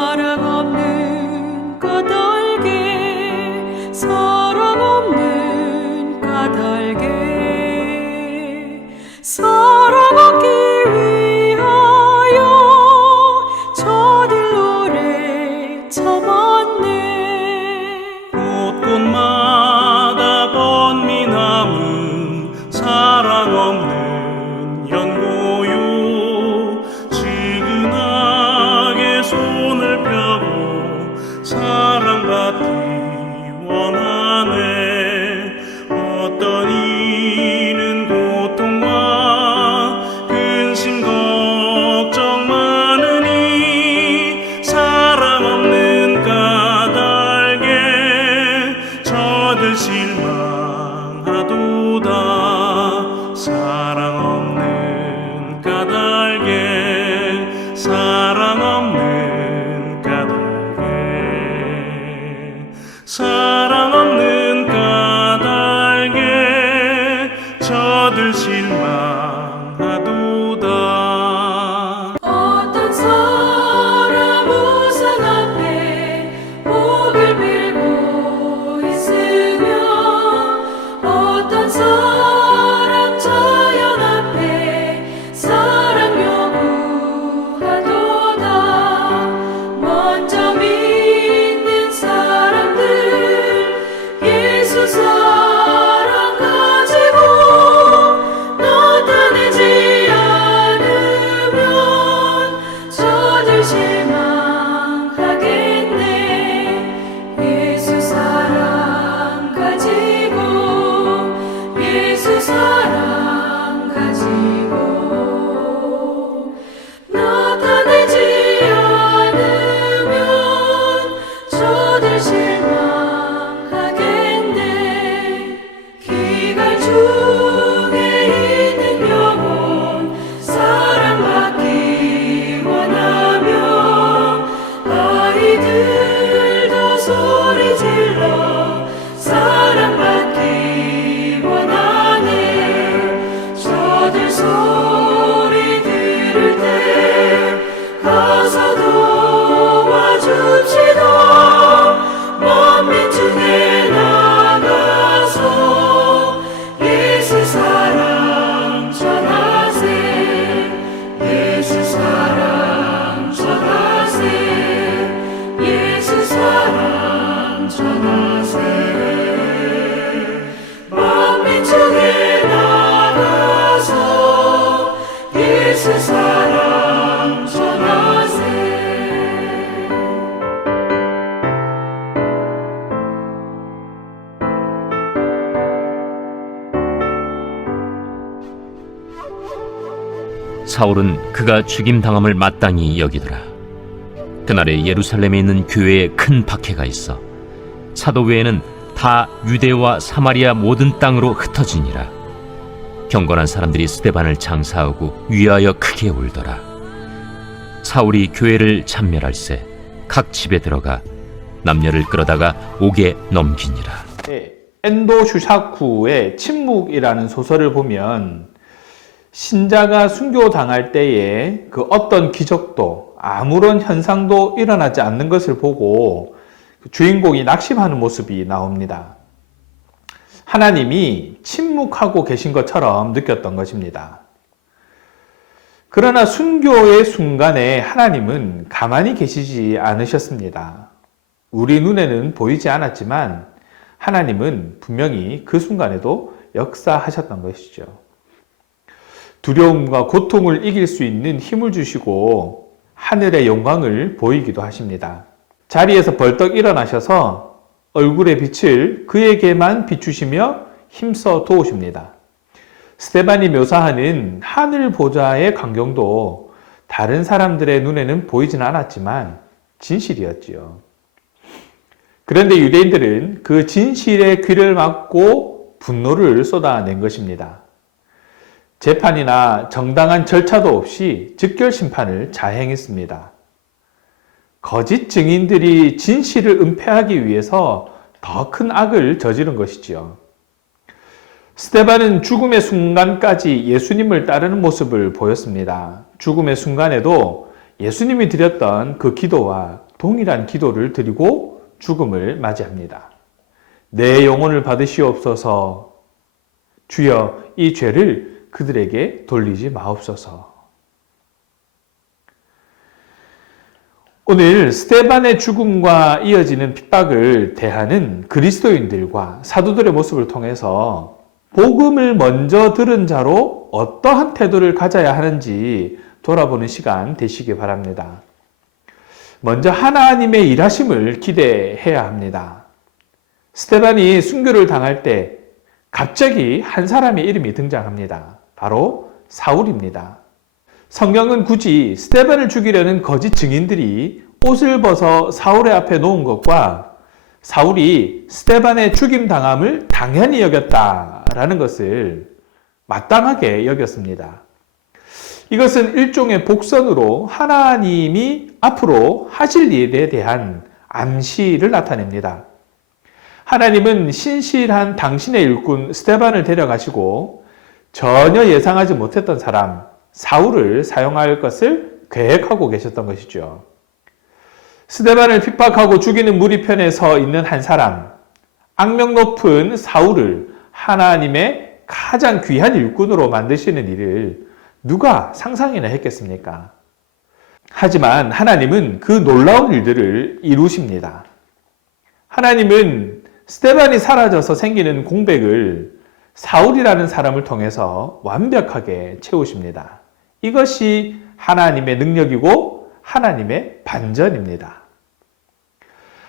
사랑 없는 까닭에 사랑 없는 까닭에 사랑하기 위하여 저들 오래 참았네. 곳곳마다 번미남은 사랑 없는 연고요. 지근하게 손을 펴고 사랑받기 원하네. 어떤 이는 고통과 근심 걱정 많으니 사랑 없는 까닭에 저들 실망하도다. 사랑 없는 까닭에 사랑 없는 까닭에 사랑 없는 까닭에 저들 실망하도다. 어떤 사람 우상 앞에 목을 빌고 있으며 어떤 사람 자연 앞에 사랑 요구하도다. 먼저 믿는 사람들 예수 사랑 가지고 나타내지 않으면 저들 실망하겠네. 예수 사랑 가지고 예수 사랑 가지고 나타내지 않으면 저들 실망하겠네. 기갈 중에 있는 영혼 사랑받기 원하며 아이들도 소리 질러 사랑받기 원하네. 저들 소리 들을 때 가서 도와줍시다. 만민 중에 나가서 예수 사랑 전하세. 예수 사랑 전하세. 예수 사랑 전하세. 만민 중에 나가서 예수 사랑 전하세. 사울은 그가 죽임당함을 마땅히 여기더라. 그날에 예루살렘에 있는 교회에 큰 박해가 있어 사도 외에는 다 유대와 사마리아 모든 땅으로 흩어지니라. 경건한 사람들이 스데반을 장사하고 위하여 크게 울더라. 사울이 교회를 참멸할세 각 집에 들어가 남녀를 끌어다가 옥에 넘기니라. 엔도 슈샤쿠의 침묵이라는 소설을 보면 신자가 순교당할 때에 그 어떤 기적도 아무런 현상도 일어나지 않는 것을 보고 주인공이 낙심하는 모습이 나옵니다. 하나님이 침묵하고 계신 것처럼 느꼈던 것입니다. 그러나 순교의 순간에 하나님은 가만히 계시지 않으셨습니다. 우리 눈에는 보이지 않았지만 하나님은 분명히 그 순간에도 역사하셨던 것이죠. 두려움과 고통을 이길 수 있는 힘을 주시고 하늘의 영광을 보이기도 하십니다. 자리에서 벌떡 일어나셔서 얼굴의 빛을 그에게만 비추시며 힘써 도우십니다. 스데반이 묘사하는 하늘 보좌의 광경도 다른 사람들의 눈에는 보이진 않았지만 진실이었지요. 그런데 유대인들은 그 진실의 귀를 막고 분노를 쏟아낸 것입니다. 재판이나 정당한 절차도 없이 즉결 심판을 자행했습니다. 거짓 증인들이 진실을 은폐하기 위해서 더 큰 악을 저지른 것이지요. 스데반은 죽음의 순간까지 예수님을 따르는 모습을 보였습니다. 죽음의 순간에도 예수님이 드렸던 그 기도와 동일한 기도를 드리고 죽음을 맞이합니다. 내 영혼을 받으시옵소서. 주여 이 죄를 그들에게 돌리지 마옵소서. 오늘 스데반의 죽음과 이어지는 핍박을 대하는 그리스도인들과 사도들의 모습을 통해서 복음을 먼저 들은 자로 어떠한 태도를 가져야 하는지 돌아보는 시간 되시기 바랍니다. 먼저 하나님의 일하심을 기대해야 합니다. 스데반이 순교를 당할 때 갑자기 한 사람의 이름이 등장합니다. 바로 사울입니다. 성경은 굳이 스데반을 죽이려는 거짓 증인들이 옷을 벗어 사울의 앞에 놓은 것과 사울이 스데반의 죽임 당함을 당연히 여겼다라는 것을 마땅하게 여겼습니다. 이것은 일종의 복선으로 하나님이 앞으로 하실 일에 대한 암시를 나타냅니다. 하나님은 신실한 당신의 일꾼 스데반을 데려가시고 전혀 예상하지 못했던 사람 사울을 사용할 것을 계획하고 계셨던 것이죠. 스데반을 핍박하고 죽이는 무리 편에 서 있는 한 사람, 악명 높은 사울을 하나님의 가장 귀한 일꾼으로 만드시는 일을 누가 상상이나 했겠습니까? 하지만 하나님은 그 놀라운 일들을 이루십니다. 하나님은 스데반이 사라져서 생기는 공백을 사울이라는 사람을 통해서 완벽하게 채우십니다. 이것이 하나님의 능력이고 하나님의 반전입니다.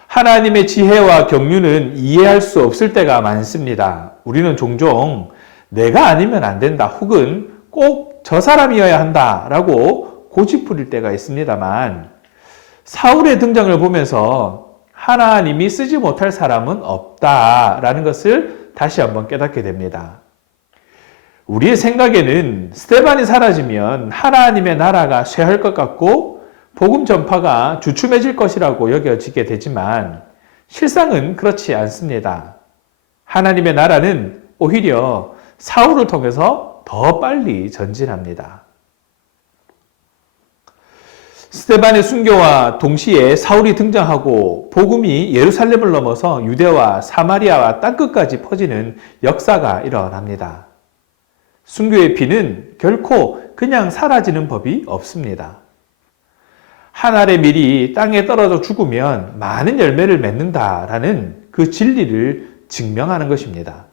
하나님의 지혜와 경륜은 이해할 수 없을 때가 많습니다. 우리는 종종 내가 아니면 안 된다 혹은 꼭 저 사람이어야 한다라고 고집 부릴 때가 있습니다만 사울의 등장을 보면서 하나님이 쓰지 못할 사람은 없다라는 것을 다시 한번 깨닫게 됩니다. 우리의 생각에는 스데반이 사라지면 하나님의 나라가 쇠할 것 같고 복음 전파가 주춤해질 것이라고 여겨지게 되지만 실상은 그렇지 않습니다. 하나님의 나라는 오히려 사울을 통해서 더 빨리 전진합니다. 스데반의 순교와 동시에 사울이 등장하고 복음이 예루살렘을 넘어서 유대와 사마리아와 땅끝까지 퍼지는 역사가 일어납니다. 순교의 피는 결코 그냥 사라지는 법이 없습니다. 한 알의 밀이 땅에 떨어져 죽으면 많은 열매를 맺는다라는 그 진리를 증명하는 것입니다.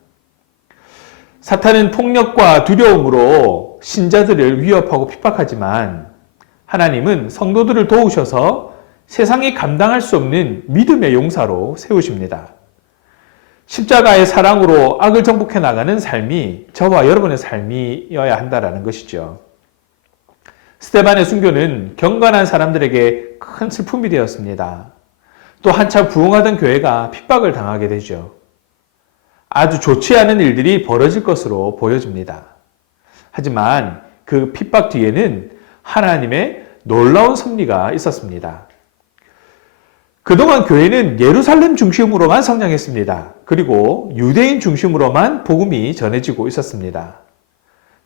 사탄은 폭력과 두려움으로 신자들을 위협하고 핍박하지만 하나님은 성도들을 도우셔서 세상이 감당할 수 없는 믿음의 용사로 세우십니다. 십자가의 사랑으로 악을 정복해 나가는 삶이 저와 여러분의 삶이어야 한다는 것이죠. 스데반의 순교는 경건한 사람들에게 큰 슬픔이 되었습니다. 또 한참 부흥하던 교회가 핍박을 당하게 되죠. 아주 좋지 않은 일들이 벌어질 것으로 보여집니다. 하지만 그 핍박 뒤에는 하나님의 놀라운 섭리가 있었습니다. 그동안 교회는 예루살렘 중심으로만 성장했습니다. 그리고 유대인 중심으로만 복음이 전해지고 있었습니다.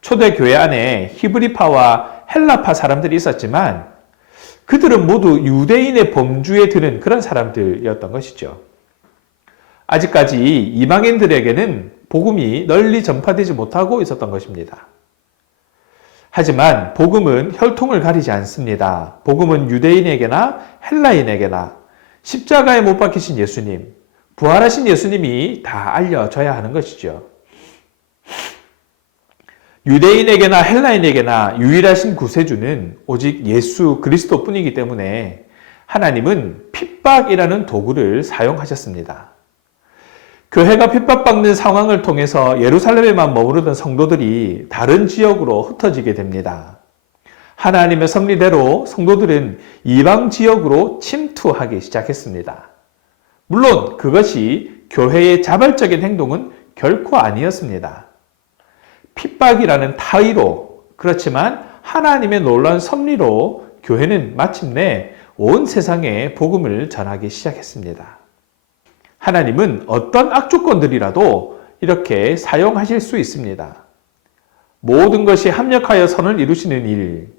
초대 교회 안에 히브리파와 헬라파 사람들이 있었지만 그들은 모두 유대인의 범주에 드는 그런 사람들이었던 것이죠. 아직까지 이방인들에게는 복음이 널리 전파되지 못하고 있었던 것입니다. 하지만 복음은 혈통을 가리지 않습니다. 복음은 유대인에게나 헬라인에게나 십자가에 못 박히신 예수님, 부활하신 예수님이 다 알려져야 하는 것이죠. 유대인에게나 헬라인에게나 유일하신 구세주는 오직 예수 그리스도뿐이기 때문에 하나님은 핍박이라는 도구를 사용하셨습니다. 교회가 핍박받는 상황을 통해서 예루살렘에만 머무르던 성도들이 다른 지역으로 흩어지게 됩니다. 하나님의 섭리대로 성도들은 이방 지역으로 침투하기 시작했습니다. 물론 그것이 교회의 자발적인 행동은 결코 아니었습니다. 핍박이라는 타의로, 그렇지만 하나님의 놀라운 섭리로 교회는 마침내 온 세상에 복음을 전하기 시작했습니다. 하나님은 어떤 악조건들이라도 이렇게 사용하실 수 있습니다. 모든 것이 합력하여 선을 이루시는 일,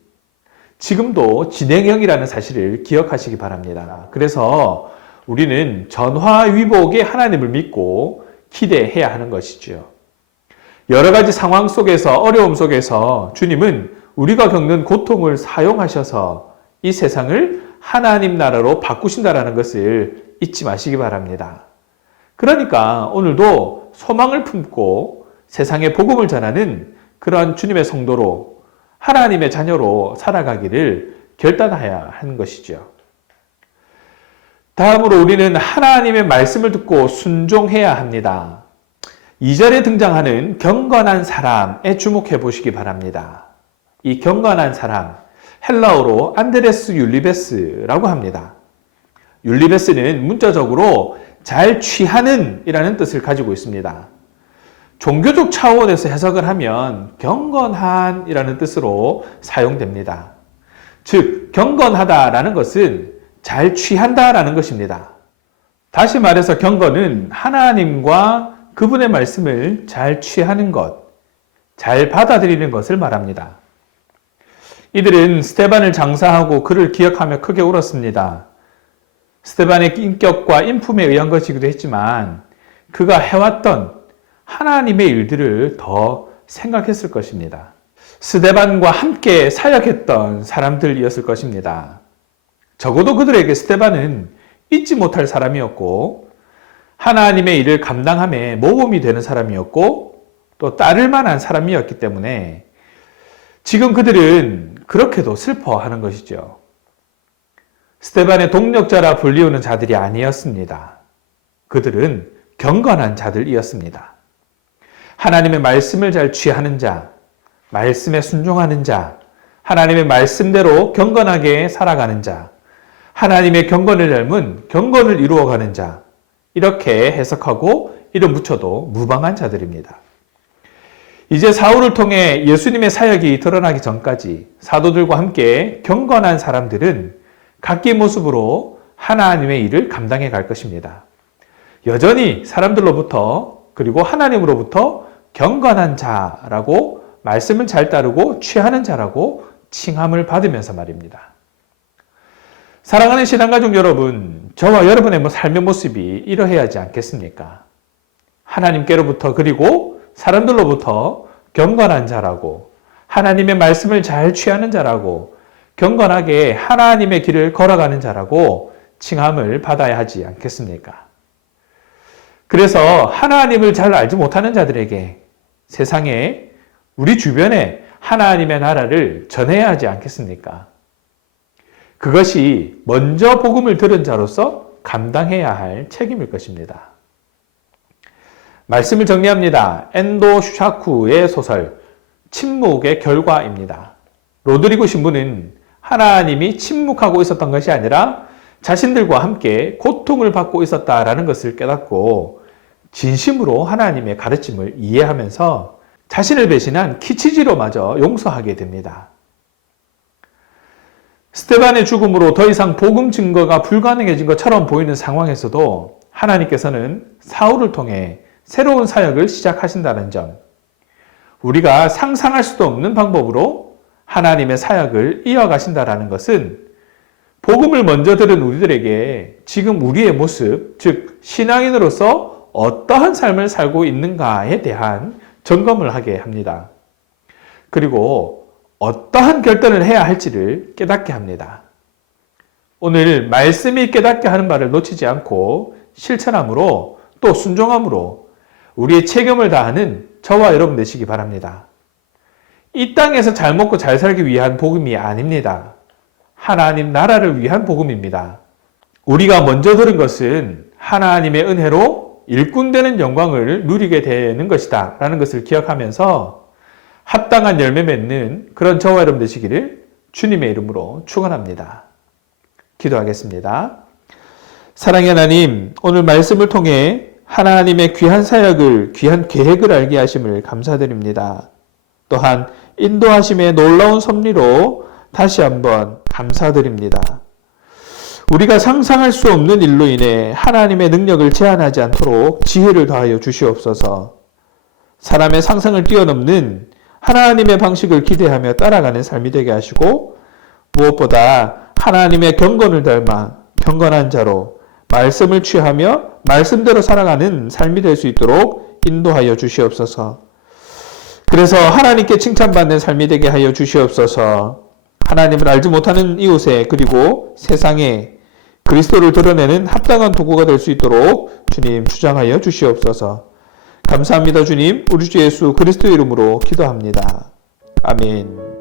지금도 진행형이라는 사실을 기억하시기 바랍니다. 그래서 우리는 전화위복의 하나님을 믿고 기대해야 하는 것이죠. 여러 가지 상황 속에서, 어려움 속에서 주님은 우리가 겪는 고통을 사용하셔서 이 세상을 하나님 나라로 바꾸신다라는 것을 잊지 마시기 바랍니다. 그러니까 오늘도 소망을 품고 세상에 복음을 전하는 그러한 주님의 성도로, 하나님의 자녀로 살아가기를 결단해야 하는 것이죠. 다음으로 우리는 하나님의 말씀을 듣고 순종해야 합니다. 2절에 등장하는 경건한 사람에 주목해 보시기 바랍니다. 이 경건한 사람, 헬라어로 안드레스 율리베스라고 합니다. 율리베스는 문자적으로 잘 취하는 이라는 뜻을 가지고 있습니다. 종교적 차원에서 해석을 하면 경건한 이라는 뜻으로 사용됩니다. 즉, 경건하다라는 것은 잘 취한다라는 것입니다. 다시 말해서 경건은 하나님과 그분의 말씀을 잘 취하는 것, 잘 받아들이는 것을 말합니다. 이들은 스데반을 장사하고 그를 기억하며 크게 울었습니다. 스데반의 인격과 인품에 의한 것이기도 했지만 그가 해왔던 하나님의 일들을 더 생각했을 것입니다. 스데반과 함께 사역했던 사람들이었을 것입니다. 적어도 그들에게 스데반은 잊지 못할 사람이었고 하나님의 일을 감당함에 모범이 되는 사람이었고 또 따를 만한 사람이었기 때문에 지금 그들은 그렇게도 슬퍼하는 것이죠. 스데반의 동력자라 불리우는 자들이 아니었습니다. 그들은 경건한 자들이었습니다. 하나님의 말씀을 잘 취하는 자, 말씀에 순종하는 자, 하나님의 말씀대로 경건하게 살아가는 자, 하나님의 경건을 닮은 경건을 이루어가는 자, 이렇게 해석하고 이름 붙여도 무방한 자들입니다. 이제 사울을 통해 예수님의 사역이 드러나기 전까지 사도들과 함께 경건한 사람들은 각기 모습으로 하나님의 일을 감당해 갈 것입니다. 여전히 사람들로부터 그리고 하나님으로부터 경건한 자라고 말씀을 잘 따르고 취하는 자라고 칭함을 받으면서 말입니다. 사랑하는 신앙가족 여러분, 저와 여러분의 삶의 모습이 이러해야 하지 않겠습니까? 하나님께로부터 그리고 사람들로부터 경건한 자라고 하나님의 말씀을 잘 취하는 자라고 경건하게 하나님의 길을 걸어가는 자라고 칭함을 받아야 하지 않겠습니까? 그래서 하나님을 잘 알지 못하는 자들에게 세상에 우리 주변에 하나님의 나라를 전해야 하지 않겠습니까? 그것이 먼저 복음을 들은 자로서 감당해야 할 책임일 것입니다. 말씀을 정리합니다. 엔도 슈샤쿠의 소설 침묵의 결과입니다. 로드리고 신부는 하나님이 침묵하고 있었던 것이 아니라 자신들과 함께 고통을 받고 있었다라는 것을 깨닫고 진심으로 하나님의 가르침을 이해하면서 자신을 배신한 키치지로마저 용서하게 됩니다. 스데반의 죽음으로 더 이상 복음 증거가 불가능해진 것처럼 보이는 상황에서도 하나님께서는 사울을 통해 새로운 사역을 시작하신다는 점, 우리가 상상할 수도 없는 방법으로 하나님의 사역을 이어가신다는 것은 복음을 먼저 들은 우리들에게 지금 우리의 모습, 즉 신앙인으로서 어떠한 삶을 살고 있는가에 대한 점검을 하게 합니다. 그리고 어떠한 결단을 해야 할지를 깨닫게 합니다. 오늘 말씀이 깨닫게 하는 바를 놓치지 않고 실천함으로 또 순종함으로 우리의 책임을 다하는 저와 여러분 되시기 바랍니다. 이 땅에서 잘 먹고 잘 살기 위한 복음이 아닙니다. 하나님 나라를 위한 복음입니다. 우리가 먼저 들은 것은 하나님의 은혜로 일꾼되는 영광을 누리게 되는 것이다 라는 것을 기억하면서 합당한 열매 맺는 그런 저와 여러분 되시기를 주님의 이름으로 축원합니다. 기도하겠습니다. 사랑의 하나님, 오늘 말씀을 통해 하나님의 귀한 사역을, 귀한 계획을 알게 하심을 감사드립니다. 또한 인도하심의 놀라운 섭리로 다시 한번 감사드립니다. 우리가 상상할 수 없는 일로 인해 하나님의 능력을 제한하지 않도록 지혜를 더하여 주시옵소서. 사람의 상상을 뛰어넘는 하나님의 방식을 기대하며 따라가는 삶이 되게 하시고 무엇보다 하나님의 경건을 닮아 경건한 자로 말씀을 취하며 말씀대로 살아가는 삶이 될 수 있도록 인도하여 주시옵소서. 그래서 하나님께 칭찬받는 삶이 되게 하여 주시옵소서. 하나님을 알지 못하는 이웃에 그리고 세상에 그리스도를 드러내는 합당한 도구가 될 수 있도록 주님 주장하여 주시옵소서. 감사합니다 주님. 우리 주 예수 그리스도 이름으로 기도합니다. 아멘.